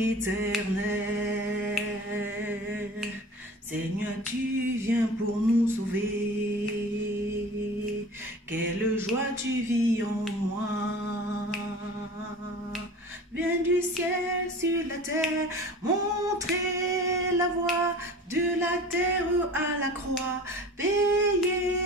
éternel. Seigneur, tu viens pour nous sauver. Quelle joie tu vis en moi. Viens du ciel sur la terre, montrer la voie de la terre à la croix. Payé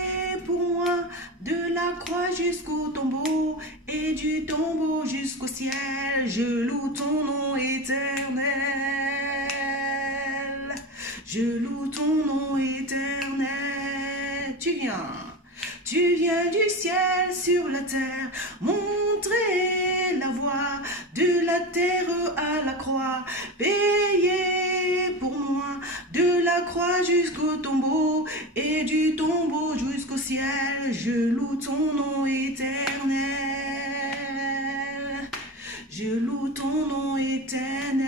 pour moi de la croix jusqu'au tombeau et du tombeau jusqu'au ciel. Je loue ton nom éternel. Je loue ton nom éternel. Tu viens du ciel sur la terre, montrer la voie de la terre à la croix, payé pour moi de la croix jusqu'au tombeau et du tombeau jusqu'au ciel. Je loue ton nom éternel. Je loue ton nom éternel.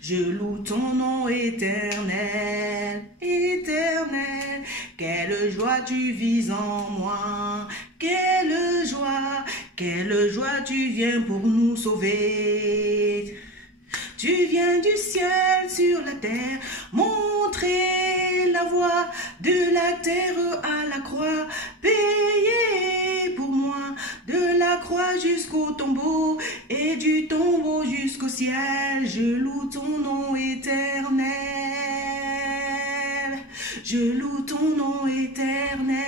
Je loue ton nom éternel, éternel. Quelle joie tu vis en moi, quelle joie tu viens pour nous sauver. Tu viens du ciel sur la terre, montrer la voie de la terre à la croix, payé pour moi de la croix jusqu'au tombeau et du tombeau jusqu'au ciel. Je loue ton nom éternel. Je loue ton nom éternel.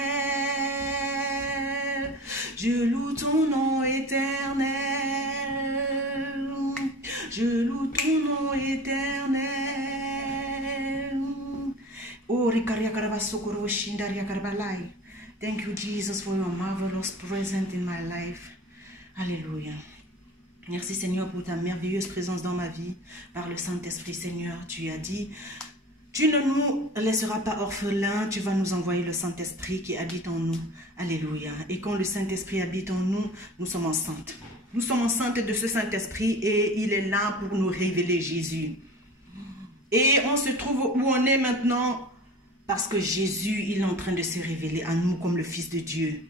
Je loue ton nom éternel. Je loue ton nom éternel. Oh, thank you, Jesus, for your marvelous presence in my life. Alléluia. Merci, Seigneur, pour ta merveilleuse présence dans ma vie. Par le Saint-Esprit, Seigneur, tu as dit, tu ne nous laisseras pas orphelins, tu vas nous envoyer le Saint-Esprit qui habite en nous. Alléluia. Et quand le Saint-Esprit habite en nous, nous sommes enceintes. Nous sommes enceintes de ce Saint-Esprit et il est là pour nous révéler Jésus. Et on se trouve où on est maintenant parce que Jésus, il est en train de se révéler à nous comme le Fils de Dieu.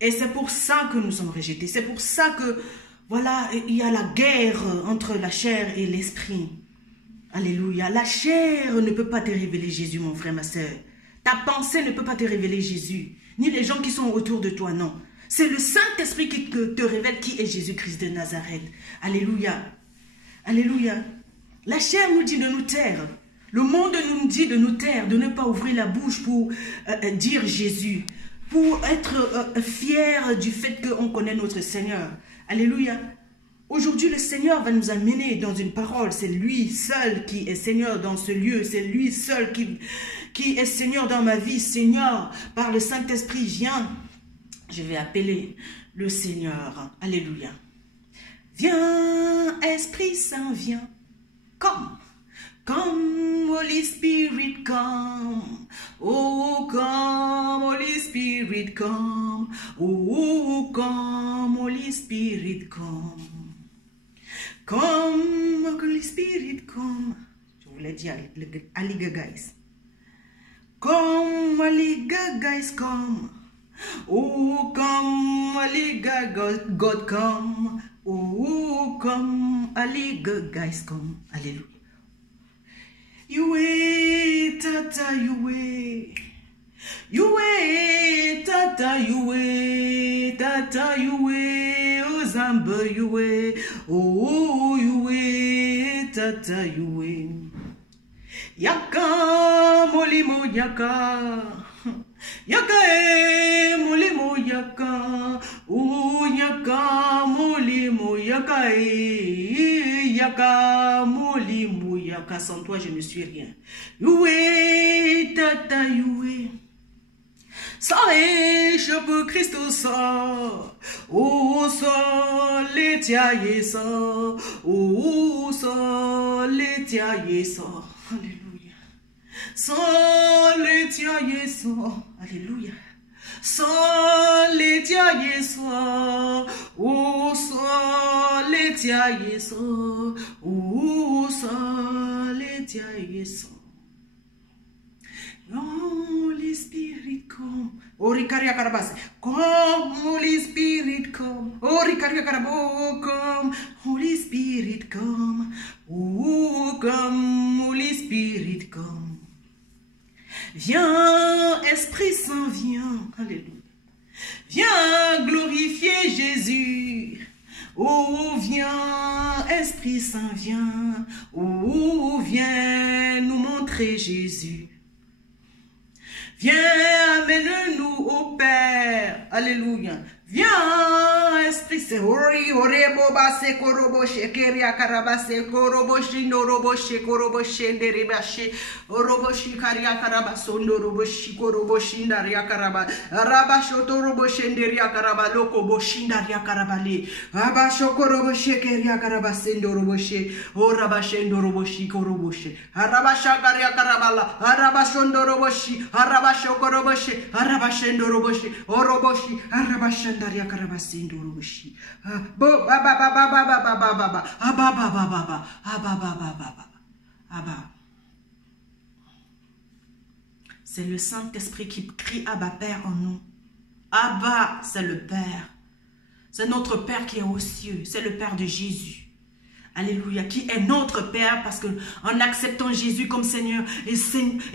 Et c'est pour ça que nous sommes rejetés. C'est pour ça que, voilà, il y a la guerre entre la chair et l'esprit. Alléluia. La chair ne peut pas te révéler Jésus, mon frère, ma soeur. Ta pensée ne peut pas te révéler Jésus. Ni les gens qui sont autour de toi, non. C'est le Saint-Esprit qui te révèle qui est Jésus-Christ de Nazareth. Alléluia. Alléluia. La chair nous dit de nous taire. Le monde nous dit de nous taire, de ne pas ouvrir la bouche pour dire Jésus. Pour être fier du fait qu'on connaît notre Seigneur. Alléluia. Aujourd'hui, le Seigneur va nous amener dans une parole. C'est lui seul qui est Seigneur dans ce lieu. C'est lui seul qui est Seigneur dans ma vie. Seigneur, par le Saint-Esprit, viens. Je vais appeler le Seigneur. Alléluia. Viens, Esprit Saint, viens. Come. Come, Holy Spirit, come. Oh, come, Holy Spirit, come. Oh, come, Holy Spirit, come. Come, Holy Spirit, come. Je voulais dire Aliga guys. Come, Aliga guys, come. Oh, come, Aliga God, come. Oh, come, Aliga guys, come. Alléluia. Yahweh, Tata, Yahweh. Yahweh, Tata, Yahweh. Tata, Yahweh. Oh, Zamba, Yahweh. Oh, Yahweh, Tata, Yahweh. Yaka, molimo, yaka. Yaka, molimo, yaka. Oh, yaka, molimo, yaka. Yaka, molimo, yaka. Sans toi, je ne suis rien. Yahweh, Tata, Yahweh. Sae shopu Christo sa, o sa letia yesa, o sa letia yesa, alléluia. Sa letia yesa, alléluia. Sa letia yesa, o sa letia yesa, o sa letia yesa. Holy Spirit, come. Come, Holy Spirit, come. Come, Holy Spirit, come. Oh, come, Holy Spirit, come. Viens, Esprit Saint, viens. Alléluia. Viens glorifier Jésus. Oh, viens, Esprit Saint, viens. Oh, viens nous montrer Jésus. Viens, amène-nous au Père. Alléluia. Viens, Esprit Saint. Oreboba koroboshe keria karabase koroboshi noroboshe koroboshe nderebashe oroboshi karia karabaso ndoroboshi koroboshi ndaria karaba arabasho toroboshe nderia karaba loko boshi ndaria karabale abasho koroboshe keria karabase ndoroboshe orabashe ndoroboshi koroboshe arabasha karia karabala arabasho ndoroboshi arabasho koroboshe arabashe ndoroboshi oroboshi arabashe ndaria karabase ndoroboshi C'est le Saint-Esprit qui crie Abba Père en nous. Abba, c'est le Père. C'est notre Père qui est aux cieux. C'est le Père de Jésus. Alléluia. Qui est notre Père parce que en acceptant Jésus comme Seigneur et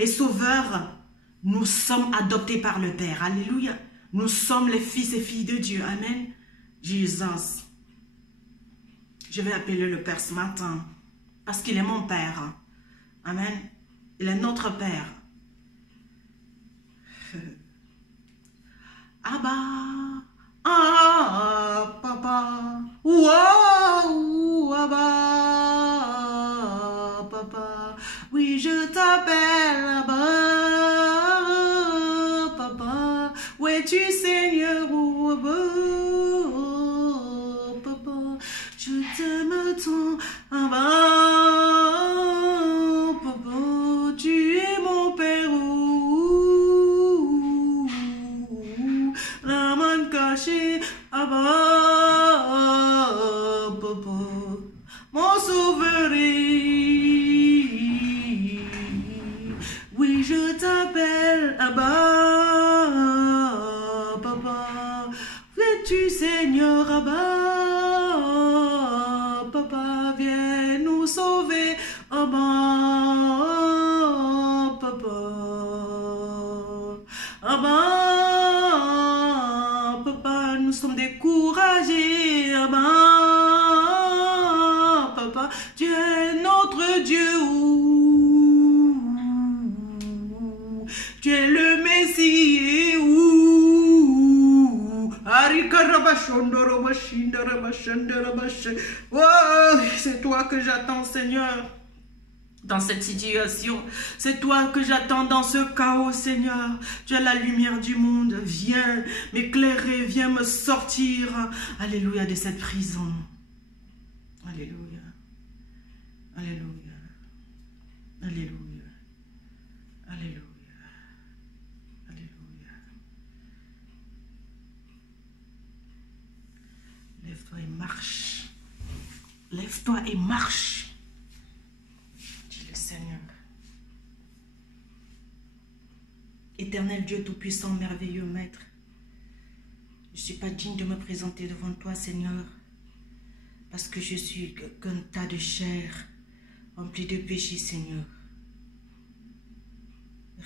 Sauveur, nous sommes adoptés par le Père. Alléluia. Nous sommes les fils et filles de Dieu. Amen. Jesus. Je vais appeler le Père ce matin parce qu'il est mon Père. Amen. Il est notre Père. Abba. Ah, papa. Wow, Abba, papa. Oui, je t'appelle Abba, papa. Où es-tu, Seigneur, ou Abba? Je t'aime tant, Abba, papa, tu es mon Père, la main cachée, Abba, papa, mon sauveur, oui, je t'appelle, Abba, papa, es-tu, Seigneur, Abba? Sauver, Abba, papa, Abba, papa, nous sommes découragés, Abba, papa, tu es notre Dieu, tu es le Messie, oh, c'est toi que j'attends, Seigneur, dans cette situation. C'est toi que j'attends dans ce chaos, Seigneur. Tu es la lumière du monde. Viens m'éclairer, viens me sortir, alléluia, de cette prison. Alléluia. Alléluia. Alléluia. Alléluia. Lève-toi et marche. Lève-toi et marche. Dit le Seigneur. Éternel Dieu Tout-Puissant, merveilleux Maître, je ne suis pas digne de me présenter devant toi, Seigneur, parce que je suis qu'un tas de chair rempli de péchés, Seigneur.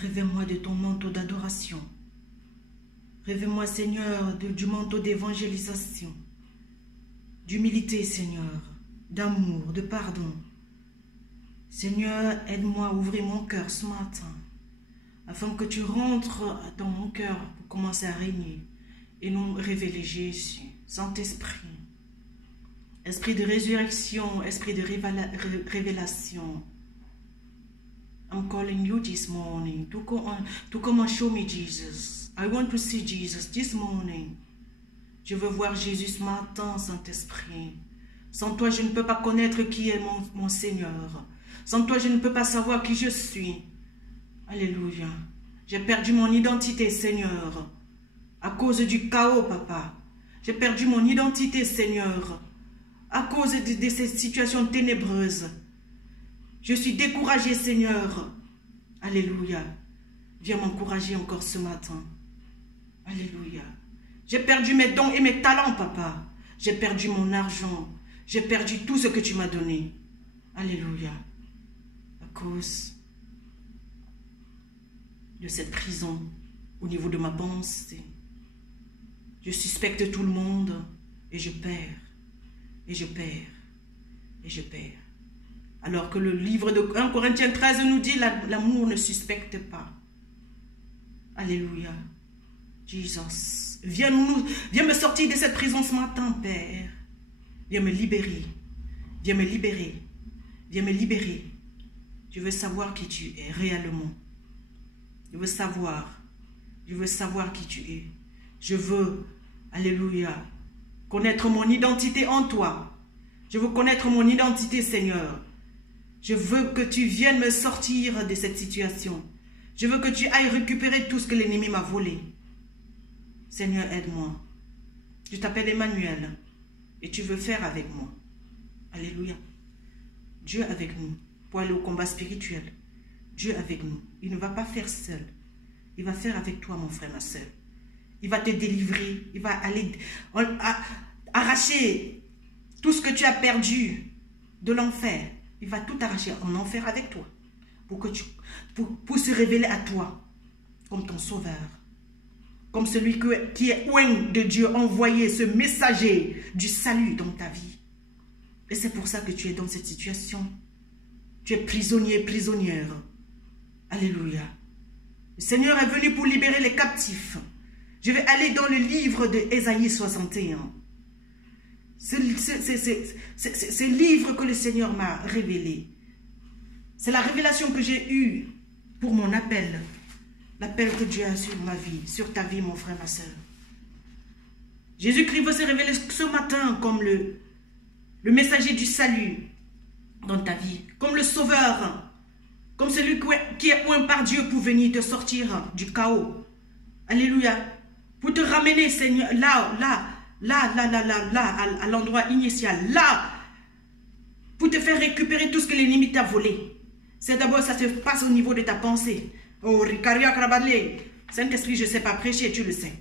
Revêt-moi de ton manteau d'adoration. Revêt-moi, Seigneur, du manteau d'évangélisation, d'humilité, Seigneur, d'amour, de pardon. Seigneur, aide-moi à ouvrir mon cœur ce matin, afin que tu rentres dans mon cœur pour commencer à régner et nous révéler Jésus. Saint-Esprit, Esprit de résurrection, Esprit de révélation, I'm calling you this morning to come and show me Jesus. I want to see Jesus this morning. Je veux voir Jésus ce matin, Saint-Esprit. Sans toi, je ne peux pas connaître qui est mon Seigneur. Sans toi, je ne peux pas savoir qui je suis. Alléluia. J'ai perdu mon identité, Seigneur, à cause du chaos, Papa. J'ai perdu mon identité, Seigneur, à cause de ces situations ténébreuses. Je suis découragé, Seigneur. Alléluia. Viens m'encourager encore ce matin. Alléluia. J'ai perdu mes dons et mes talents, papa. J'ai perdu mon argent. J'ai perdu tout ce que tu m'as donné. Alléluia. À cause de cette prison au niveau de ma pensée. Je suspecte tout le monde et je perds. Et je perds. Et je perds. Alors que le livre de 1 Corinthiens 13 nous dit l'amour ne suspecte pas. Alléluia. Jesus. Viens me sortir de cette prison ce matin, Père. Viens me libérer. Viens me libérer. Viens me libérer. Je veux savoir qui tu es réellement. Je veux savoir. Je veux savoir qui tu es. Je veux, alléluia, connaître mon identité en toi. Je veux connaître mon identité, Seigneur. Je veux que tu viennes me sortir de cette situation. Je veux que tu ailles récupérer tout ce que l'ennemi m'a volé. Seigneur, aide-moi. Je t'appelle Emmanuel et tu veux faire avec moi. Alléluia. Dieu avec nous pour aller au combat spirituel. Dieu avec nous. Il ne va pas faire seul. Il va faire avec toi, mon frère, ma soeur. Il va te délivrer. Il va aller arracher tout ce que tu as perdu de l'enfer. Il va tout arracher en enfer avec toi. Pour se révéler à toi comme ton sauveur. Comme celui qui est oint de Dieu, envoyé, ce messager du salut dans ta vie. Et c'est pour ça que tu es dans cette situation. Tu es prisonnier, prisonnière. Alléluia. Le Seigneur est venu pour libérer les captifs. Je vais aller dans le livre de Ésaïe 61. Ce livre que le Seigneur m'a révélé. C'est la révélation que j'ai eue pour mon appel. L'appel que Dieu a sur ma vie, sur ta vie, mon frère, ma soeur. Jésus-Christ veut se révéler ce matin comme le messager du salut dans ta vie. Comme le sauveur. Comme celui qui est oint par Dieu pour venir te sortir du chaos. Alléluia. Pour te ramener, Seigneur, là, à l'endroit initial. Là, pour te faire récupérer tout ce que l'ennemi t'a volé. C'est d'abord, ça se passe au niveau de ta pensée. Oh, Rikaria Krabale. Saint-Esprit, je ne sais pas prêcher, tu le sais.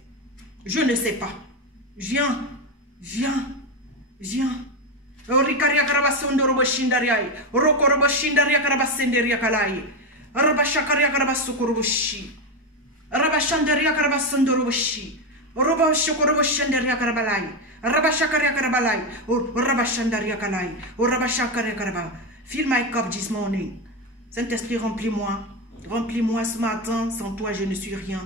Je ne sais pas. Viens. Oh, Rikaria Krabasondo Roboshindaria. Roko Roboshindaria Krabasenderia Kalai. Rabashakaria Krabasukoroboshi. Rabashandaria Krabasondo Roboshi. Roboshokoroboshandaria Krabalai. Rabashakaria Krabalai. Oh, Rabashandaria Kalai. Oh, Rabashakaria Kraba. Fill my cup this morning. Saint-Esprit, remplis-moi. Remplis-moi ce matin, sans toi je ne suis rien.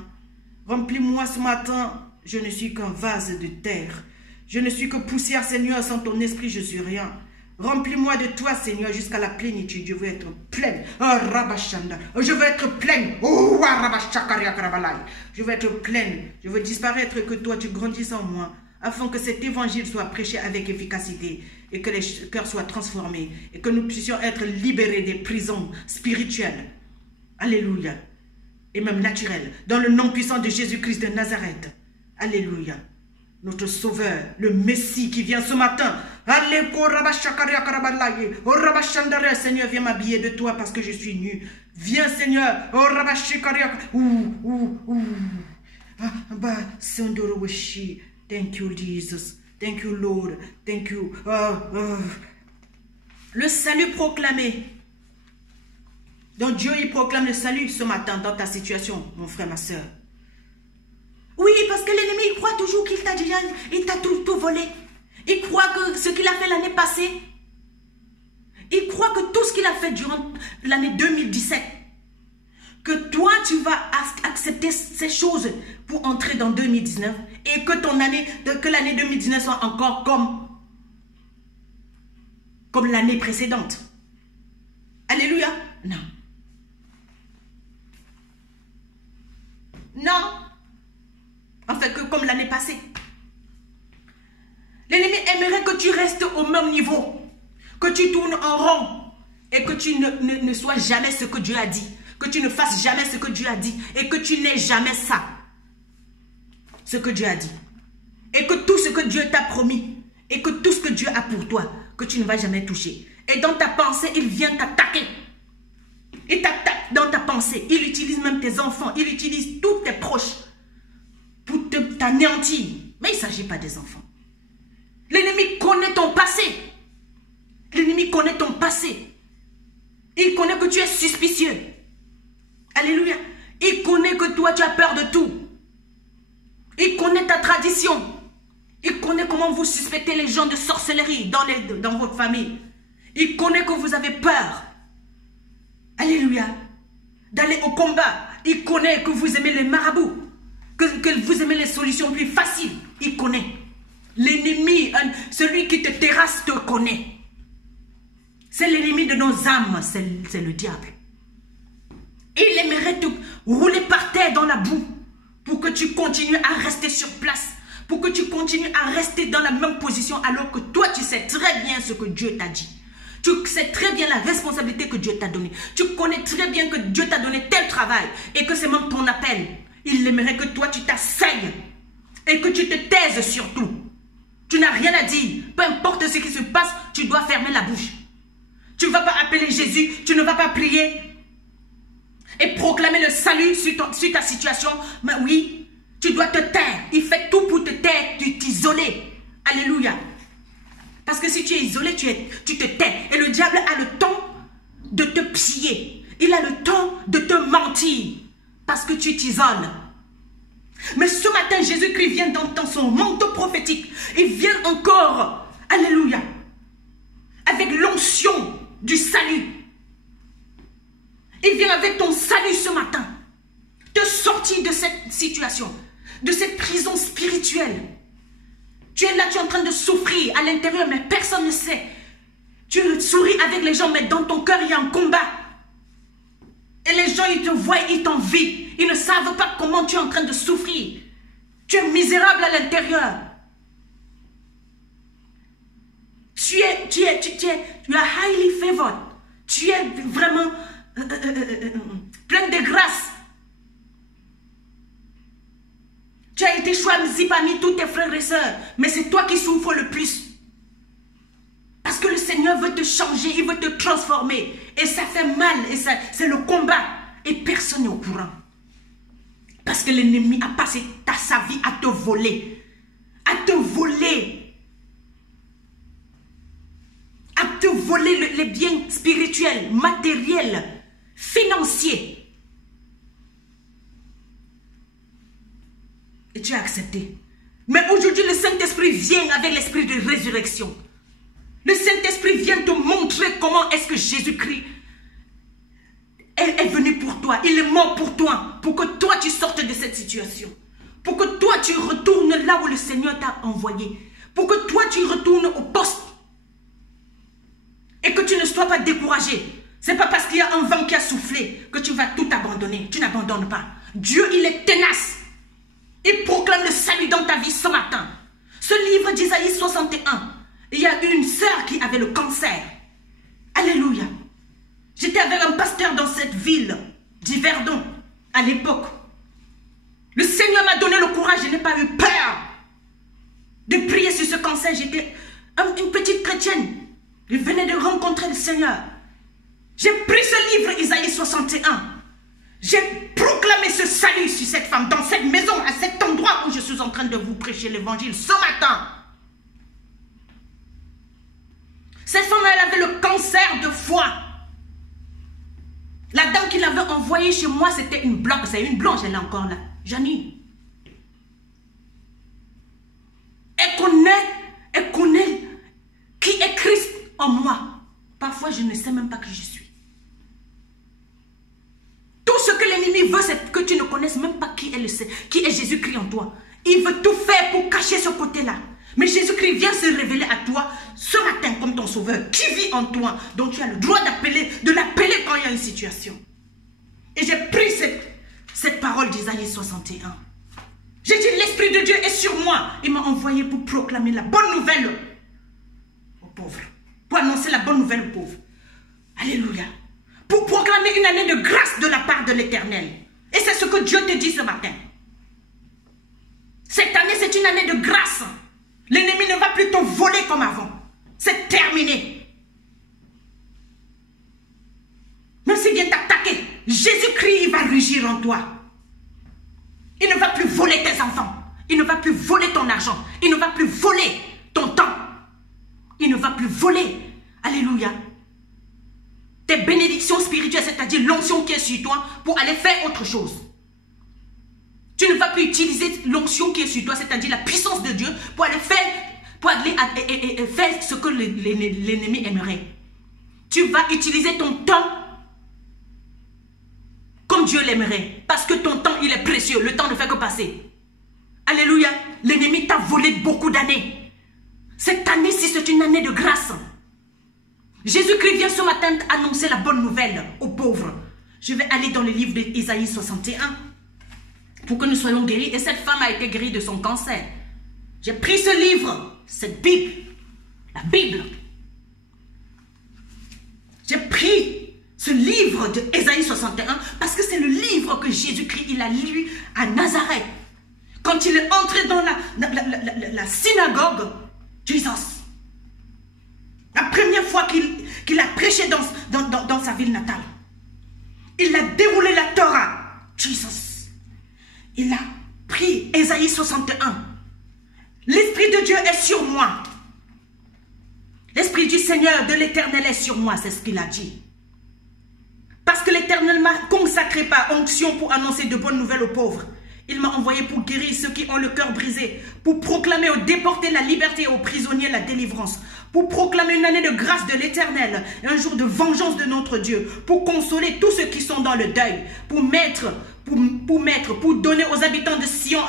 Remplis-moi ce matin, je ne suis qu'un vase de terre. Je ne suis que poussière, Seigneur, sans ton esprit je suis rien. Remplis-moi de toi, Seigneur, jusqu'à la plénitude. Je veux être pleine. Oh, Rabashanda. Je veux être pleine. Oh, Rabashakaria Karabalai. Je veux être pleine. Je veux disparaître, que toi tu grandisses en moi, afin que cet évangile soit prêché avec efficacité et que les cœurs soient transformés et que nous puissions être libérés des prisons spirituelles. Alléluia. Et même naturelles. Dans le nom puissant de Jésus-Christ de Nazareth. Alléluia. Notre Sauveur, le Messie qui vient ce matin. Seigneur, viens m'habiller de toi parce que je suis nu. Viens, Seigneur. Thank you, Jesus. Thank you, Lord. Thank you. Le salut proclamé. Donc Dieu, il proclame le salut ce matin dans ta situation, mon frère, ma soeur. Oui, parce que l'ennemi, il croit toujours qu'il t'a déjà, il t'a tout volé. Il croit que ce qu'il a fait l'année passée, il croit que tout ce qu'il a fait durant l'année 2017, que toi, tu vas accepter ces choses pour entrer dans 2019 et que l'année 2019 soit encore comme l'année précédente. Alléluia. Non. Non. Enfin, que comme l'année passée. L'ennemi aimerait que tu restes au même niveau. Que tu tournes en rond. Et que tu ne sois jamais ce que Dieu a dit. Que tu ne fasses jamais ce que Dieu a dit. Et que tu n'aies jamais ça. Ce que Dieu a dit. Et que tout ce que Dieu t'a promis. Et que tout ce que Dieu a pour toi. Que tu ne vas jamais toucher. Et dans ta pensée, il vient t'attaquer. Il t'attaque dans ta pensée. Il utilise même tes enfants. Il utilise tous tes proches. Pour te t'anéantir. Mais il ne s'agit pas des enfants. L'ennemi connaît ton passé. L'ennemi connaît ton passé. Il connaît que tu es suspicieux. Alléluia. Il connaît que toi, tu as peur de tout. Il connaît ta tradition. Il connaît comment vous suspectez les gens de sorcellerie dans votre famille. Il connaît que vous avez peur. Alléluia. D'aller au combat. Il connaît que vous aimez les marabouts. Que vous aimez les solutions plus faciles. Il connaît. L'ennemi, celui qui te terrasse, te connaît. C'est l'ennemi de nos âmes, c'est le diable. Il aimerait te rouler par terre dans la boue pour que tu continues à rester sur place, pour que tu continues à rester dans la même position alors que toi, tu sais très bien ce que Dieu t'a dit. Tu sais très bien la responsabilité que Dieu t'a donnée. Tu connais très bien que Dieu t'a donné tel travail et que c'est même ton appel. Il aimerait que toi, tu t'asseyes et que tu te taises surtout. Tu n'as rien à dire. Peu importe ce qui se passe, tu dois fermer la bouche. Tu ne vas pas appeler Jésus, tu ne vas pas prier et proclamer le salut sur ta situation. Mais oui, tu dois te taire. Il fait tout pour te taire, t'isoler. Alléluia. Parce que si tu es isolé, tu te tais. Et le diable a le temps de te piller. Il a le temps de te mentir. Parce que tu t'isoles. Mais ce matin, Jésus-Christ vient dans son manteau prophétique. Il vient encore, alléluia, avec l'onction du salut. Il vient avec ton salut ce matin. Te sortir de cette situation, de cette prison spirituelle. Tu es là, tu es en train de souffrir à l'intérieur, mais personne ne sait. Tu souris avec les gens, mais dans ton cœur, il y a un combat. Et les gens, ils te voient, ils t'envient. Ils ne savent pas comment tu es en train de souffrir. Tu es misérable à l'intérieur. Tu es highly favored. Tu es vraiment plein de grâce. Tu as été choisi parmi tous tes frères et sœurs. Mais c'est toi qui souffres le plus. Parce que le Seigneur veut te changer, il veut te transformer. Et ça fait mal, et c'est le combat. Et personne n'est au courant. Parce que l'ennemi a passé sa vie à te voler. À te voler. À te voler les biens spirituels, matériels, financiers. Et tu as accepté. Mais aujourd'hui, le Saint-Esprit vient avec l'esprit de résurrection. Le Saint-Esprit vient te montrer comment est-ce que Jésus-Christ est venu pour toi. Il est mort pour toi. Pour que toi, tu sortes de cette situation. Pour que toi, tu retournes là où le Seigneur t'a envoyé. Pour que toi, tu retournes au poste. Et que tu ne sois pas découragé. Ce n'est pas parce qu'il y a un vent qui a soufflé que tu vas tout abandonner. Tu n'abandonnes pas. Dieu, il est tenace. Il proclame le salut dans ta vie ce matin. Ce livre d'Isaïe 61. Il y a une sœur qui avait le cancer. Alléluia. J'étais avec un pasteur dans cette ville d'Yverdon à l'époque. Le Seigneur m'a donné le courage, je n'ai pas eu peur de prier sur ce cancer. J'étais une petite chrétienne. Je venais de rencontrer le Seigneur. J'ai pris ce livre Isaïe 61. J'ai proclamé ce salut sur cette femme, dans cette maison, à cet endroit où je suis en train de vous prêcher l'évangile ce matin. Cette femme, elle avait le cancer de foie. La dame qui l'avait envoyée chez moi, c'était une blanche. C'est une blanche, elle est encore là. Janine. Elle connaît qui est Christ en moi. Parfois, je ne sais même pas qui je suis. Tout ce que l'ennemi veut, c'est que tu ne connaisses même pas qui est Jésus-Christ en toi. Il veut tout faire pour cacher ce côté-là. Mais Jésus-Christ vient se révéler à toi ce matin comme ton sauveur qui vit en toi. Donc tu as le droit de l'appeler quand il y a une situation. Et j'ai pris cette parole d'Isaïe 61. J'ai dit l'Esprit de Dieu est sur moi. Il m'a envoyé pour proclamer la bonne nouvelle aux pauvres. Pour annoncer la bonne nouvelle aux pauvres. Alléluia. Pour proclamer une année de grâce de la part de l'Éternel. Et c'est ce que Dieu te dit ce matin. Cette année, c'est une année de grâce. L'ennemi ne va plus te voler comme avant. C'est terminé. Même s'il vient t'attaquer, Jésus-Christ, il va rugir en toi. Il ne va plus voler tes enfants. Il ne va plus voler ton argent. Il ne va plus voler ton temps. Il ne va plus voler. Alléluia. Tes bénédictions spirituelles, c'est-à-dire l'onction qui est sur toi pour aller faire autre chose. Tu ne vas plus utiliser l'onction qui est sur toi, c'est-à-dire la puissance de Dieu pour aller faire, faire ce que l'ennemi aimerait. Tu vas utiliser ton temps comme Dieu l'aimerait. Parce que ton temps, il est précieux. Le temps ne fait que passer. Alléluia. L'ennemi t'a volé beaucoup d'années. Cette année-ci, c'est une année de grâce. Jésus-Christ vient ce matin annoncer la bonne nouvelle aux pauvres. Je vais aller dans le livre d'Ésaïe 61 pour que nous soyons guéris. Et cette femme a été guérie de son cancer. J'ai pris ce livre, cette Bible, la Bible. J'ai pris ce livre d'Ésaïe 61 parce que c'est le livre que Jésus-Christ il a lu à Nazareth. Quand il est entré dans la synagogue, Jésus, la première fois qu'il a prêché dans sa ville natale, il a déroulé la Torah. Jésus, il a pris Ésaïe 61. L'Esprit de Dieu est sur moi. L'Esprit du Seigneur, de l'Éternel est sur moi, c'est ce qu'il a dit. Parce que l'Éternel m'a consacré par onction pour annoncer de bonnes nouvelles aux pauvres. Il m'a envoyé pour guérir ceux qui ont le cœur brisé, pour proclamer aux déportés la liberté et aux prisonniers la délivrance, pour proclamer une année de grâce de l'Éternel, un jour de vengeance de notre Dieu, pour consoler tous ceux qui sont dans le deuil, pour donner aux habitants de Sion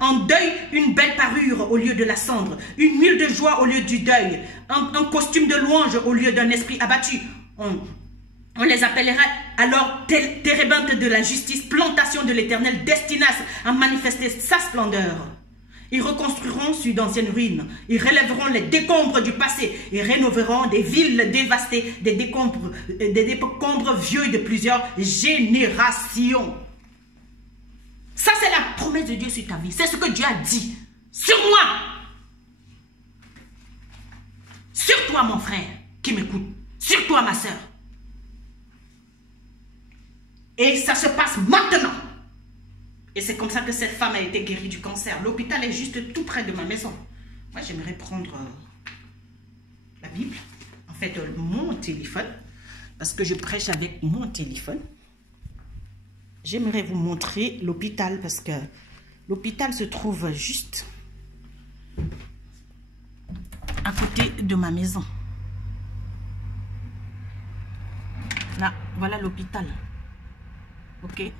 en deuil une belle parure au lieu de la cendre, une huile de joie au lieu du deuil, un costume de louange au lieu d'un esprit abattu. On les appellera alors térébintes de la justice, plantation de l'Éternel, destinées à manifester sa splendeur. Ils reconstruiront sur d'anciennes ruines. Ils relèveront les décombres du passé et rénoveront des villes dévastées, des décombres vieux de plusieurs générations. Ça, c'est la promesse de Dieu sur ta vie. C'est ce que Dieu a dit. Sur moi. Sur toi, mon frère, qui m'écoute. Sur toi, ma soeur. Et ça se passe maintenant. Et c'est comme ça que cette femme a été guérie du cancer. L'hôpital est juste tout près de ma maison. Moi, j'aimerais prendre la Bible. En fait, mon téléphone. Parce que je prêche avec mon téléphone. J'aimerais vous montrer l'hôpital. Parce que l'hôpital se trouve juste à côté de ma maison. Là, voilà l'hôpital. Ok.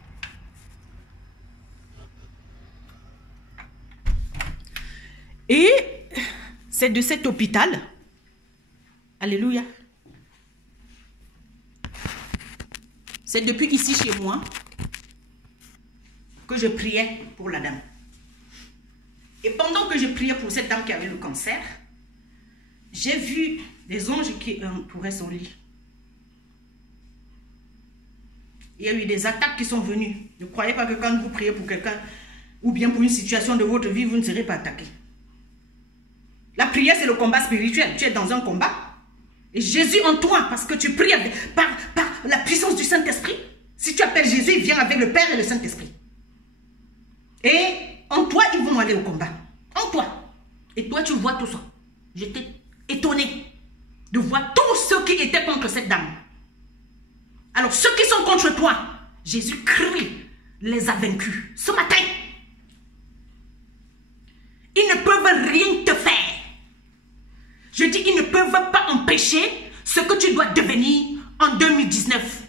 Et c'est de cet hôpital, alléluia, c'est depuis ici chez moi que je priais pour la dame. Et pendant que je priais pour cette dame qui avait le cancer, j'ai vu des anges qui entouraient son lit. Il y a eu des attaques qui sont venues. Ne croyez pas que quand vous priez pour quelqu'un ou bien pour une situation de votre vie, vous ne serez pas attaqué. La prière, c'est le combat spirituel. Tu es dans un combat. Et Jésus en toi, parce que tu pries par la puissance du Saint-Esprit. Si tu appelles Jésus, il vient avec le Père et le Saint-Esprit. Et en toi, ils vont aller au combat. En toi. Et toi, tu vois tout ça. J'étais étonné de voir tous ceux qui étaient contre cette dame. Alors, ceux qui sont contre toi, Jésus-Christ les a vaincus. Ce matin, ils ne peuvent rien te faire. Je dis, ils ne peuvent pas empêcher ce que tu dois devenir en 2019.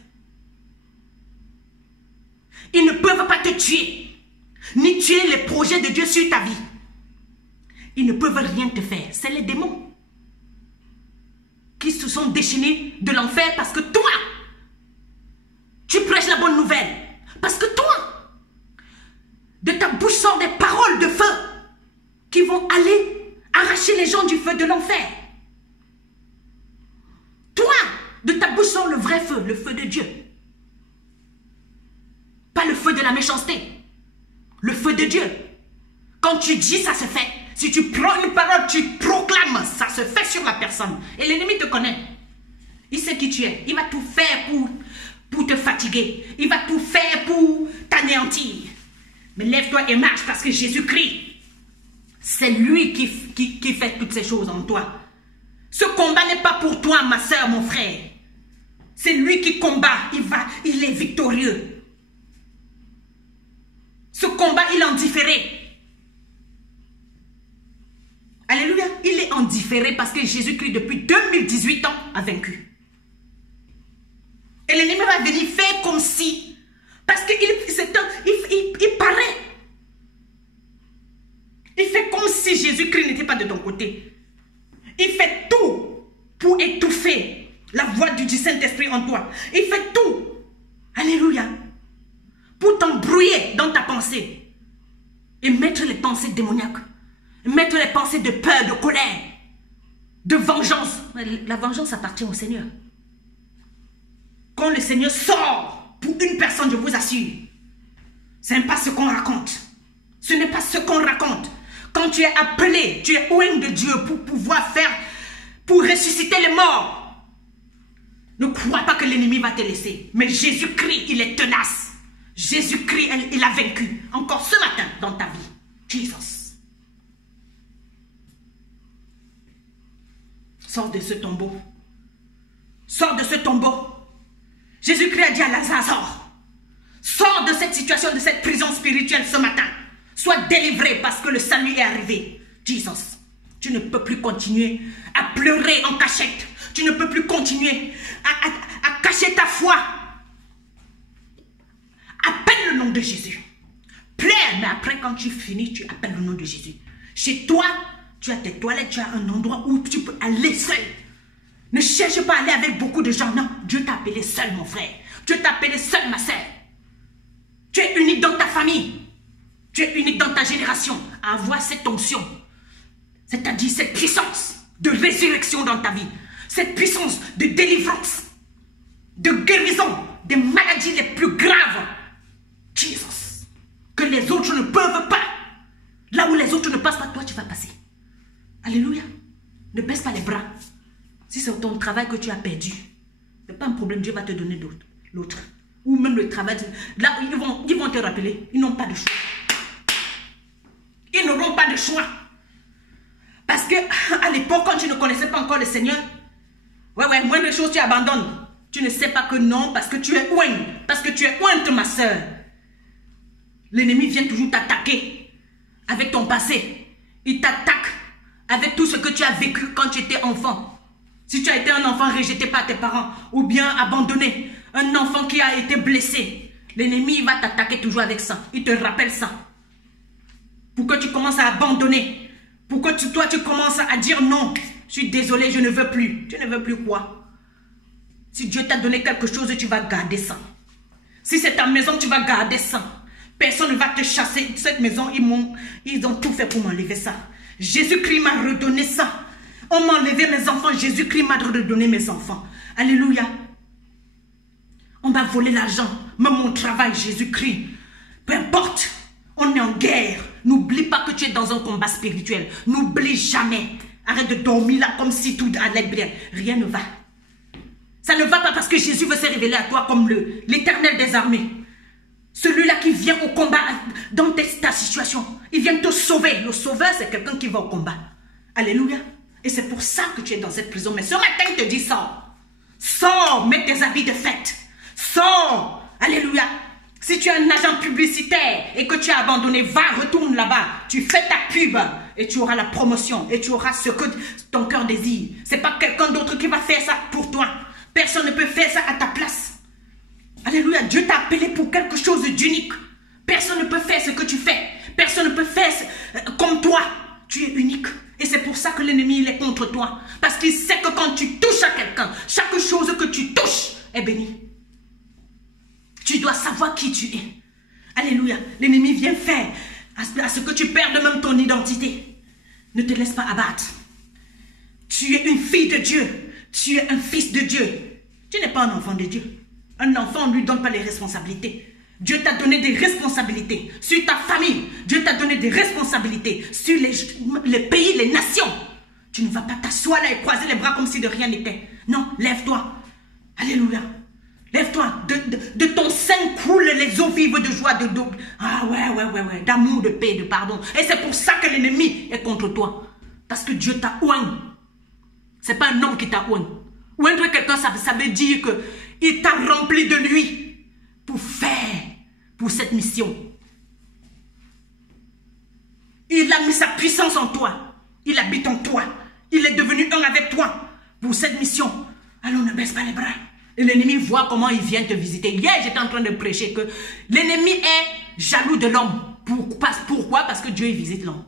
Ils ne peuvent pas te tuer, ni tuer les projets de Dieu sur ta vie. Ils ne peuvent rien te faire. C'est les démons qui se sont déchaînés de l'enfer parce que toi, tu prêches la bonne nouvelle. Parce que toi, de ta bouche sortent des paroles de feu qui vont aller arracher les gens du feu de l'enfer. Toi, de ta bouche sort le vrai feu, le feu de Dieu. Pas le feu de la méchanceté. Le feu de Dieu. Quand tu dis, ça se fait. Si tu prends une parole, tu proclames, ça se fait sur la personne. Et l'ennemi te connaît. Il sait qui tu es. Il va tout faire pour te fatiguer. Il va tout faire pour t'anéantir. Mais lève-toi et marche parce que Jésus-Christ, c'est lui qui fait toutes ces choses en toi. Ce combat n'est pas pour toi, ma soeur, mon frère. C'est lui qui combat. Il est victorieux. Ce combat, il est en différé. Alléluia. Il est en différé parce que Jésus-Christ, depuis 2018 ans, a vaincu. Et l'ennemi va venir faire comme si. Parce qu'il paraît. Il fait comme si Jésus-Christ n'était pas de ton côté. Il fait tout pour étouffer la voix du Saint-Esprit en toi. Il fait tout. Alléluia. Pour t'embrouiller dans ta pensée. Et mettre les pensées démoniaques. Mettre les pensées de peur, de colère. De vengeance. La vengeance appartient au Seigneur. Quand le Seigneur sort pour une personne, je vous assure, ce n'est pas ce qu'on raconte. Ce n'est pas ce qu'on raconte. Quand tu es appelé, tu es oint de Dieu pour pouvoir faire, pour ressusciter les morts. Ne crois pas que l'ennemi va te laisser. Mais Jésus-Christ, il est tenace. Jésus-Christ, il a vaincu. Encore ce matin dans ta vie. Jesus. Sors de ce tombeau. Sors de ce tombeau. Jésus-Christ a dit à Lazare, sors de cette situation, de cette prison spirituelle ce matin. Sois délivré parce que le salut est arrivé. Jesus, tu ne peux plus continuer à pleurer en cachette. Tu ne peux plus continuer à cacher ta foi. Appelle le nom de Jésus. Pleure, mais après quand tu finis, tu appelles le nom de Jésus. Chez toi, tu as tes toilettes, tu as un endroit où tu peux aller seul. Ne cherche pas à aller avec beaucoup de gens. Non, Dieu t'a appelé seul, mon frère. Dieu t'a appelé seul, ma sœur. Tu es unique dans ta famille. Tu es unique dans ta génération à avoir cette onction. C'est-à-dire cette puissance de résurrection dans ta vie. Cette puissance de délivrance, de guérison des maladies les plus graves. Jesus. Que les autres ne peuvent pas. Là où les autres ne passent pas, toi tu vas passer. Alléluia. Ne baisse pas les bras. Si c'est ton travail que tu as perdu, ce n'est pas un problème, Dieu va te donner l'autre. Ou même le travail, là ils vont te rappeler, ils n'ont pas de choix. Ils n'auront pas de choix. Parce que à l'époque, quand tu ne connaissais pas encore le Seigneur, moindre de choses tu abandonnes. Tu ne sais pas que non, parce que tu es oint. Parce que tu es ointe, ma soeur. L'ennemi vient toujours t'attaquer avec ton passé. Il t'attaque avec tout ce que tu as vécu quand tu étais enfant. Si tu as été un enfant rejeté par tes parents ou bien abandonné, un enfant qui a été blessé, l'ennemi va t'attaquer toujours avec ça. Il te rappelle ça. Pour que tu commences à abandonner. Pour que toi tu commences à dire non. Je suis désolé, je ne veux plus. Tu ne veux plus quoi? Si Dieu t'a donné quelque chose, tu vas garder ça. Si c'est ta maison, tu vas garder ça. Personne ne va te chasser. Cette maison, ils ont tout fait pour m'enlever ça. Jésus-Christ m'a redonné ça. On m'a enlevé mes enfants. Jésus-Christ m'a redonné mes enfants. Alléluia. On m'a volé l'argent. Même mon travail, Jésus-Christ. Peu importe. On est en guerre. N'oublie pas que tu es dans un combat spirituel. N'oublie jamais. Arrête de dormir là comme si tout allait bien. Rien ne va. Ça ne va pas parce que Jésus veut se révéler à toi comme l'Éternel des armées. Celui-là qui vient au combat dans ta situation. Il vient te sauver. Le sauveur, c'est quelqu'un qui va au combat. Alléluia. Et c'est pour ça que tu es dans cette prison. Mais ce matin, il te dit, sors. Sors, mets tes habits de fête. Sors. Alléluia. Si tu es un agent publicitaire et que tu as abandonné, va, retourne là-bas. Tu fais ta pub et tu auras la promotion et tu auras ce que ton cœur désire. Ce n'est pas quelqu'un d'autre qui va faire ça pour toi. Personne ne peut faire ça à ta place. Alléluia. Dieu t'a appelé pour quelque chose d'unique. Personne ne peut faire ce que tu fais. Personne ne peut faire comme toi. Tu es unique. Et c'est pour ça que l'ennemi il est contre toi. Parce qu'il sait que quand tu touches à quelqu'un, chaque chose que tu touches est bénie. Tu dois savoir qui tu es. Alléluia. L'ennemi vient faire à ce que tu perdes même ton identité. Ne te laisse pas abattre. Tu es une fille de Dieu. Tu es un fils de Dieu. Tu n'es pas un enfant de Dieu. Un enfant, on ne lui donne pas les responsabilités. Dieu t'a donné des responsabilités sur ta famille. Dieu t'a donné des responsabilités sur les pays, les nations. Tu ne vas pas t'asseoir là et croiser les bras comme si de rien n'était. Non, lève-toi. Alléluia. Lève-toi. De ton sein coulent les eaux vives de joie, ouais, d'amour, de paix, de pardon. Et c'est pour ça que l'ennemi est contre toi. Parce que Dieu t'a oint. Ce n'est pas un homme qui t'a oint. Oindre quelqu'un, ça veut dire qu'il t'a rempli de lui pour cette mission. Il a mis sa puissance en toi. Il habite en toi. Il est devenu un avec toi pour cette mission. Alors ne baisse pas les bras. Et l'ennemi voit comment il vient te visiter. Hier, j'étais en train de prêcher que l'ennemi est jaloux de l'homme. Pourquoi? Parce que Dieu visite l'homme.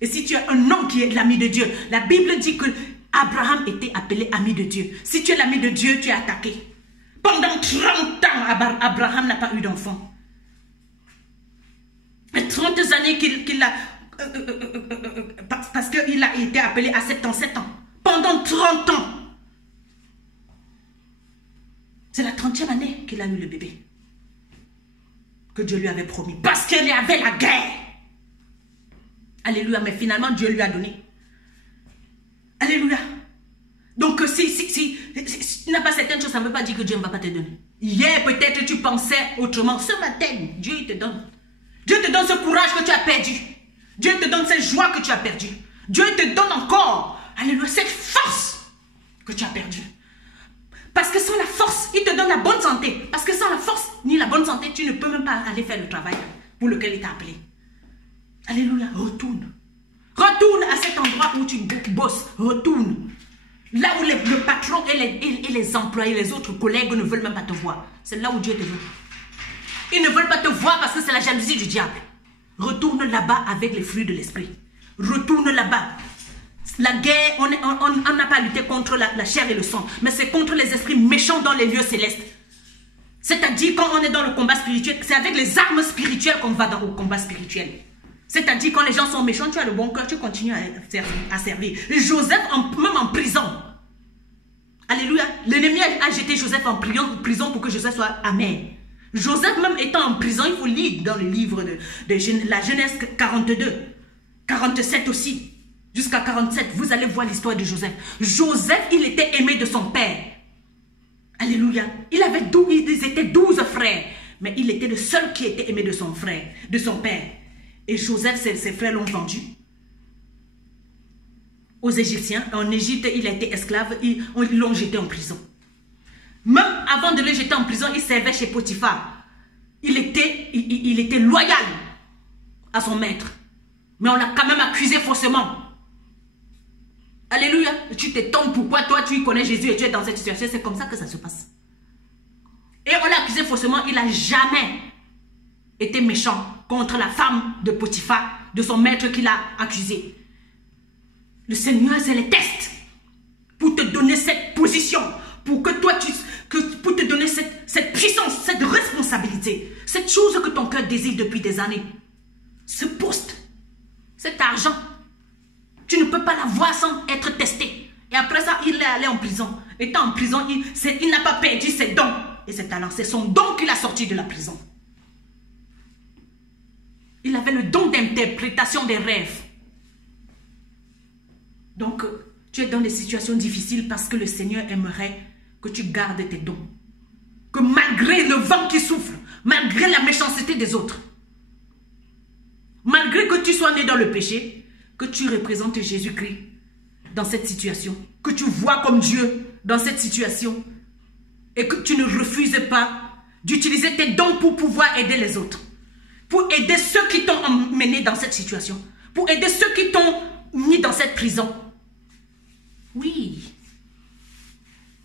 Et si tu es un homme qui est l'ami de Dieu, la Bible dit que Abraham était appelé ami de Dieu. Si tu es l'ami de Dieu, tu es attaqué. Pendant 30 ans, Abraham n'a pas eu d'enfant. 30 années qu'il a... parce qu'il a été appelé à 77 ans. Pendant 30 ans. C'est la 30e année qu'il a eu le bébé. Que Dieu lui avait promis. Parce qu'il y avait la guerre. Alléluia. Mais finalement, Dieu lui a donné. Alléluia. Donc, si tu n'as pas certaines choses, ça ne veut pas dire que Dieu ne va pas te donner. Hier, peut-être tu pensais autrement. Ce matin, Dieu te donne. Dieu te donne ce courage que tu as perdu. Dieu te donne cette joie que tu as perdue. Dieu te donne encore, alléluia, cette force que tu as perdue. Parce que sans la force, il te donne la bonne santé. Parce que sans la force ni la bonne santé, tu ne peux même pas aller faire le travail pour lequel il t'a appelé. Alléluia, retourne. Retourne à cet endroit où tu bosses. Retourne. Là où le patron et les employés, les autres collègues ne veulent même pas te voir. C'est là où Dieu te veut. Ils ne veulent pas te voir parce que c'est la jalousie du diable. Retourne là-bas avec les fruits de l'esprit. Retourne là-bas. La guerre, on n'a pas lutté contre la chair et le sang, mais c'est contre les esprits méchants dans les lieux célestes. C'est-à-dire quand on est dans le combat spirituel, c'est avec les armes spirituelles qu'on va au combat spirituel. C'est-à-dire quand les gens sont méchants, tu as le bon cœur, tu continues à servir. Joseph, même en prison. Alléluia. L'ennemi a jeté Joseph en prison pour que Joseph soit amer. Joseph, même étant en prison, il faut lire dans le livre de la Genèse 42, 47 aussi, jusqu'à 47. Vous allez voir l'histoire de Joseph. Joseph, il était aimé de son père. Alléluia. Ils étaient 12 frères, mais il était le seul qui était aimé de son frère, de son père. Et Joseph, ses frères l'ont vendu aux Égyptiens. En Égypte, il a été esclave, ils l'ont jeté en prison. Même avant de le jeter en prison, il servait chez Potiphar. Il était loyal à son maître. Mais on l'a quand même accusé faussement. Alléluia. Tu t'étonnes pourquoi toi tu connais Jésus et tu es dans cette situation. C'est comme ça que ça se passe. Et on l'a accusé faussement. Il n'a jamais été méchant contre la femme de Potiphar, de son maître qu'il a accusé. Le Seigneur, c'est les tests pour te donner cette position, pour que toi, pour te donner cette puissance, cette responsabilité, cette chose que ton cœur désire depuis des années. Ce poste, cet argent, tu ne peux pas l'avoir sans être testé. Et après ça, il est allé en prison. Étant en prison, il n'a pas perdu ses dons et ses talents. C'est son don qu'il a sorti de la prison. Il avait le don d'interprétation des rêves. Donc, tu es dans des situations difficiles parce que le Seigneur aimerait que tu gardes tes dons. Que malgré le vent qui souffle, malgré la méchanceté des autres, malgré que tu sois né dans le péché, que tu représentes Jésus-Christ dans cette situation, que tu vois comme Dieu dans cette situation et que tu ne refuses pas d'utiliser tes dons pour pouvoir aider les autres, pour aider ceux qui t'ont emmené dans cette situation, pour aider ceux qui t'ont mis dans cette prison. Oui.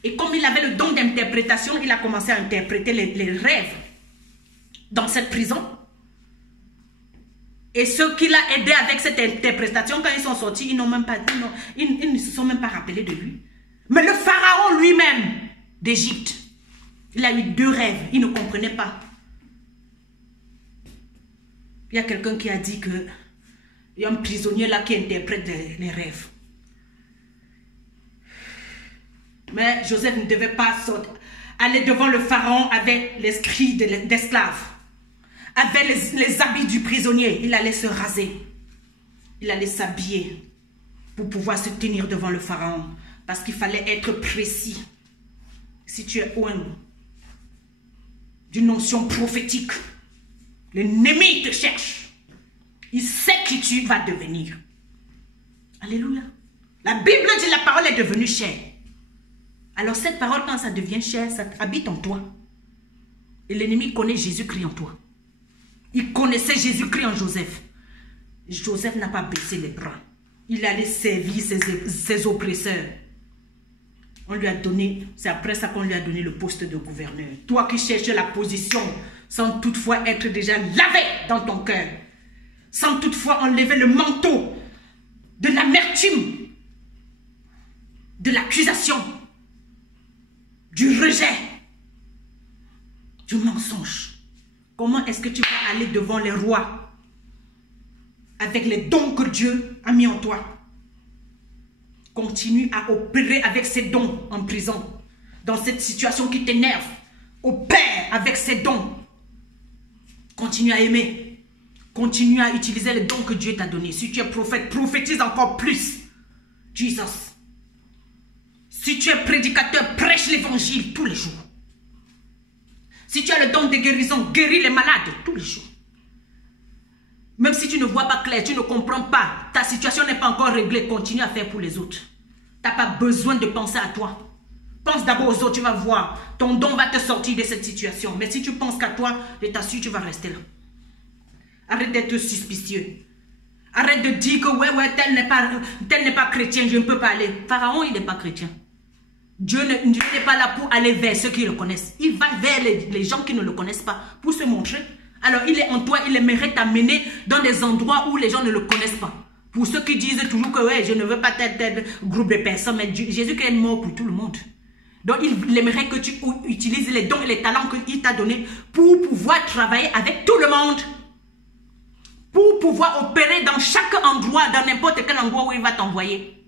Et comme il avait le don d'interprétation, il a commencé à interpréter les rêves dans cette prison. Et ceux qu'il a aidés avec cette interprétation, quand ils sont sortis, ils ne se sont même pas rappelés de lui. Mais le pharaon lui-même d'Égypte, il a eu 2 rêves, il ne comprenait pas. Il y a quelqu'un qui a dit qu'il y a un prisonnier là qui interprète les rêves. Mais Joseph ne devait pas aller devant le pharaon avec l'esprit d'esclave, avec les habits du prisonnier. Il allait se raser, il allait s'habiller pour pouvoir se tenir devant le pharaon, parce qu'il fallait être précis. Si tu es oint, d'une onction prophétique. L'ennemi te cherche. Il sait qui tu vas devenir. Alléluia. La Bible dit la parole est devenue chère. Alors cette parole, quand ça devient chère, ça habite en toi. Et l'ennemi connaît Jésus-Christ en toi. Il connaissait Jésus-Christ en Joseph. Joseph n'a pas baissé les bras. Il allait servir ses oppresseurs. On lui a donné, c'est après ça qu'on lui a donné le poste de gouverneur. Toi qui cherches la position sans toutefois être déjà lavé dans ton cœur, sans toutefois enlever le manteau de l'amertume, de l'accusation, du rejet, du mensonge. Comment est-ce que tu vas aller devant les rois avec les dons que Dieu a mis en toi? Continue à opérer avec ces dons en prison, dans cette situation qui t'énerve. Opère avec ces dons. Continue à aimer. Continue à utiliser les dons que Dieu t'a donnés. Si tu es prophète, prophétise encore plus. Jesus. Si tu es prédicateur, prêche l'évangile tous les jours. Si tu as le don de guérison, guéris les malades tous les jours. Même si tu ne vois pas clair, tu ne comprends pas, ta situation n'est pas encore réglée, continue à faire pour les autres. Tu n'as pas besoin de penser à toi. Pense d'abord aux autres, tu vas voir. Ton don va te sortir de cette situation. Mais si tu penses qu'à toi, je t'assure, tu vas rester là. Arrête d'être suspicieux. Arrête de dire que ouais, tel n'est pas chrétien, je ne peux pas aller. Pharaon, il n'est pas chrétien. Dieu n'est pas là pour aller vers ceux qui le connaissent. Il va vers les gens qui ne le connaissent pas pour se montrer. Alors il est en toi, il aimerait t'amener dans des endroits où les gens ne le connaissent pas. Pour ceux qui disent toujours que ouais, je ne veux pas tel groupe de personnes, mais Jésus est mort pour tout le monde. Donc il aimerait que tu utilises les dons et les talents qu'il t'a donnés pour pouvoir travailler avec tout le monde. Pour pouvoir opérer dans chaque endroit, dans n'importe quel endroit où il va t'envoyer.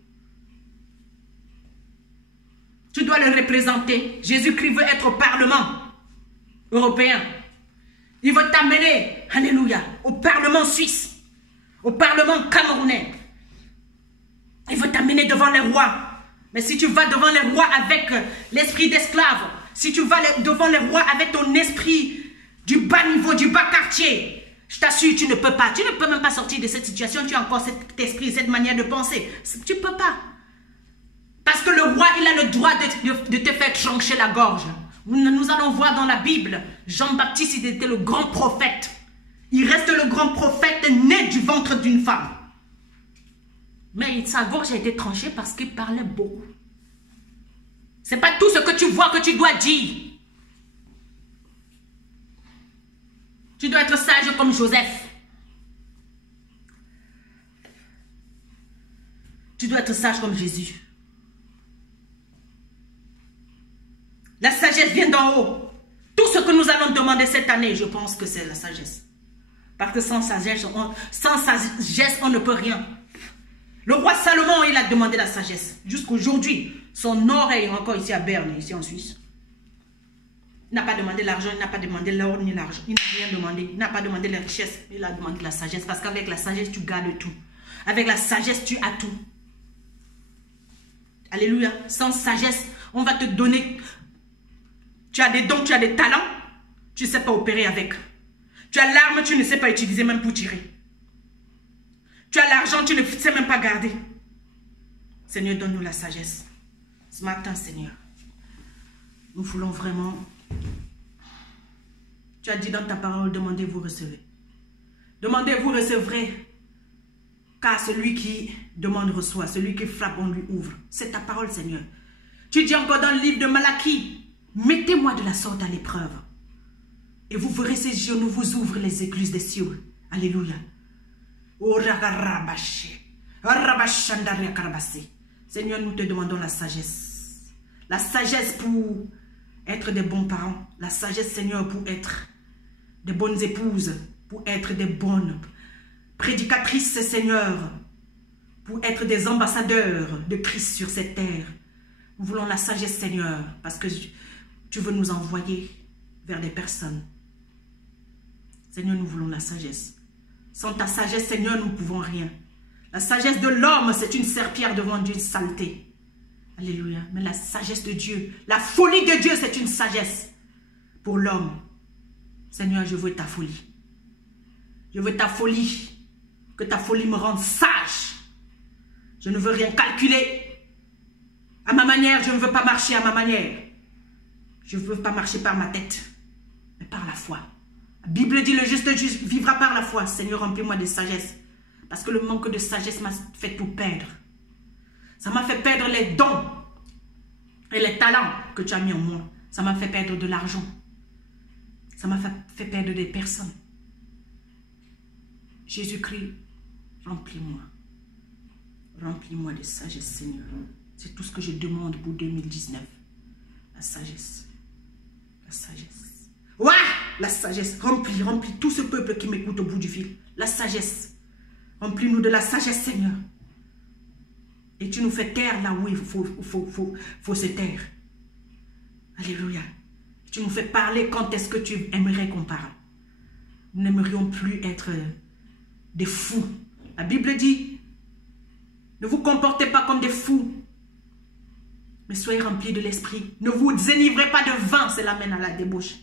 Tu dois le représenter. Jésus-Christ veut être au Parlement européen. Il veut t'amener, alléluia, au Parlement suisse, au Parlement camerounais. Il veut t'amener devant les rois. Mais si tu vas devant les rois avec l'esprit d'esclave, si tu vas devant les rois avec ton esprit du bas niveau, du bas quartier, je t'assure, tu ne peux pas. Tu ne peux même pas sortir de cette situation. Tu as encore cet esprit, cette manière de penser. Tu ne peux pas. Parce que le roi, il a le droit de te faire trancher la gorge. Nous allons voir dans la Bible, Jean-Baptiste, il était le grand prophète. Il reste le grand prophète né du ventre d'une femme. Mais sa gorge a été tranchée parce qu'il parlait beaucoup. Ce n'est pas tout ce que tu vois que tu dois dire. Tu dois être sage comme Joseph. Tu dois être sage comme Jésus. La sagesse vient d'en haut. Tout ce que nous allons demander cette année, je pense que c'est la sagesse. Parce que sans sagesse, on ne peut rien. Le roi Salomon, il a demandé la sagesse. Jusqu'aujourd'hui, son or est encore ici à Berne, ici en Suisse. Il n'a pas demandé l'argent, il n'a pas demandé l'or ni l'argent. Il n'a rien demandé. Il n'a pas demandé la richesse. Il a demandé la sagesse. Parce qu'avec la sagesse, tu gardes tout. Avec la sagesse, tu as tout. Alléluia. Sans sagesse, on va te donner. Tu as des dons, tu as des talents. Tu ne sais pas opérer avec. Tu as l'arme, tu ne sais pas utiliser même pour tirer. Tu as l'argent, tu ne sais même pas garder. Seigneur, donne-nous la sagesse. Ce matin, Seigneur, nous voulons vraiment... Tu as dit dans ta parole, demandez, vous recevez. Demandez, vous recevrez. Car celui qui demande reçoit, celui qui frappe, on lui ouvre. C'est ta parole, Seigneur. Tu dis encore dans le livre de Malachie, mettez-moi de la sorte à l'épreuve. Et vous verrez ces genoux vous ouvrent les écluses des cieux. Alléluia. Seigneur, nous te demandons la sagesse. La sagesse pour être des bons parents. La sagesse, Seigneur, pour être des bonnes épouses. Pour être des bonnes prédicatrices, Seigneur. Pour être des ambassadeurs de Christ sur cette terre. Nous voulons la sagesse, Seigneur, parce que tu veux nous envoyer vers des personnes. Seigneur, nous voulons la sagesse. Sans ta sagesse, Seigneur, nous ne pouvons rien. La sagesse de l'homme, c'est une serpillère devant d'une saleté. Alléluia. Mais la sagesse de Dieu, la folie de Dieu, c'est une sagesse pour l'homme. Seigneur, je veux ta folie. Je veux ta folie. Que ta folie me rende sage. Je ne veux rien calculer. À ma manière, je ne veux pas marcher à ma manière. Je ne veux pas marcher par ma tête, mais par la foi. La Bible dit, le juste vivra par la foi. Seigneur, remplis-moi de sagesse. Parce que le manque de sagesse m'a fait tout perdre. Ça m'a fait perdre les dons et les talents que tu as mis en moi. Ça m'a fait perdre de l'argent. Ça m'a fait perdre des personnes. Jésus-Christ, remplis-moi. Remplis-moi de sagesse, Seigneur. C'est tout ce que je demande pour 2019. La sagesse. La sagesse. Ouais, la sagesse. Remplis tout ce peuple qui m'écoute au bout du fil. La sagesse. Remplis-nous de la sagesse, Seigneur. Et tu nous fais taire là où il faut se taire. Alléluia. Tu nous fais parler quand est-ce que tu aimerais qu'on parle. Nous n'aimerions plus être des fous. La Bible dit, ne vous comportez pas comme des fous, mais soyez remplis de l'esprit. Ne vous énivrez pas de vin, cela mène à la débauche.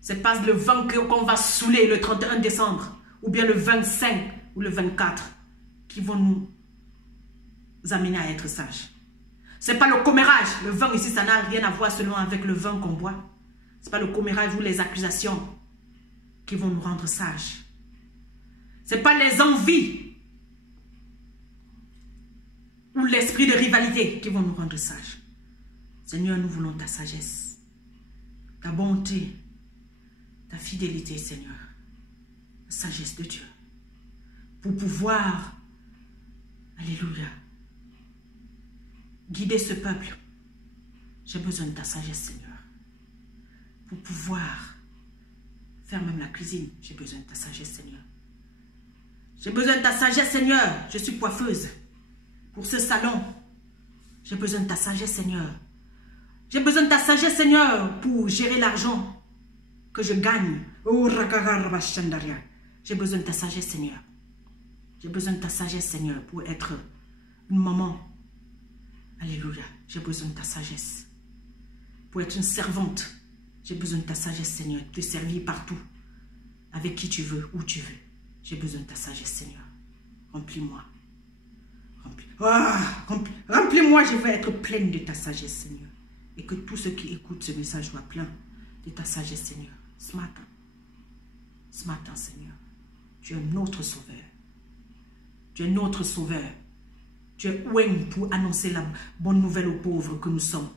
C'est pas le vin qu'on va saouler le 31 décembre, ou bien le 25 ou le 24, qui vont nous amener à être sages. C'est pas le commérage. Le vin ici, ça n'a rien à voir selon avec le vin qu'on boit. C'est pas le commérage ou les accusations qui vont nous rendre sages. C'est pas les envies ou l'esprit de rivalité qui vont nous rendre sages. Seigneur, nous voulons ta sagesse, ta bonté, ta fidélité, Seigneur. La sagesse de Dieu. Pour pouvoir, alléluia, guider ce peuple. J'ai besoin de ta sagesse, Seigneur. Pour pouvoir faire même la cuisine, j'ai besoin de ta sagesse, Seigneur. J'ai besoin de ta sagesse, Seigneur. Je suis coiffeuse. Pour ce salon, j'ai besoin de ta sagesse, Seigneur. J'ai besoin de ta sagesse, Seigneur, pour gérer l'argent que je gagne. J'ai besoin de ta sagesse, Seigneur. J'ai besoin de ta sagesse, Seigneur, pour être une maman. Alléluia. J'ai besoin de ta sagesse. Pour être une servante, j'ai besoin de ta sagesse, Seigneur. De te servir partout, avec qui tu veux, où tu veux. J'ai besoin de ta sagesse, Seigneur. Remplis-moi. Remplis-moi, je veux être pleine de ta sagesse, Seigneur. Et que tous ceux qui écoutent ce message soient pleins de ta sagesse, Seigneur. Ce matin, Seigneur, tu es notre sauveur. Tu es notre sauveur. Tu es ouin pour annoncer la bonne nouvelle aux pauvres que nous sommes.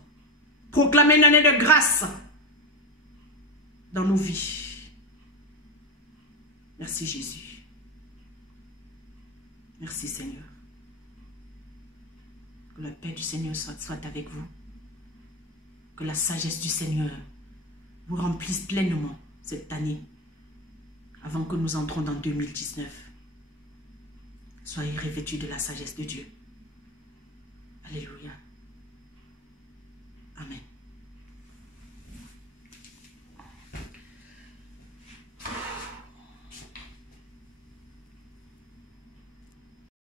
Proclamer une année de grâce dans nos vies. Merci Jésus. Merci Seigneur. Que la paix du Seigneur soit avec vous. Que la sagesse du Seigneur vous remplisse pleinement cette année avant que nous entrons dans 2019. Soyez revêtus de la sagesse de Dieu. Alléluia.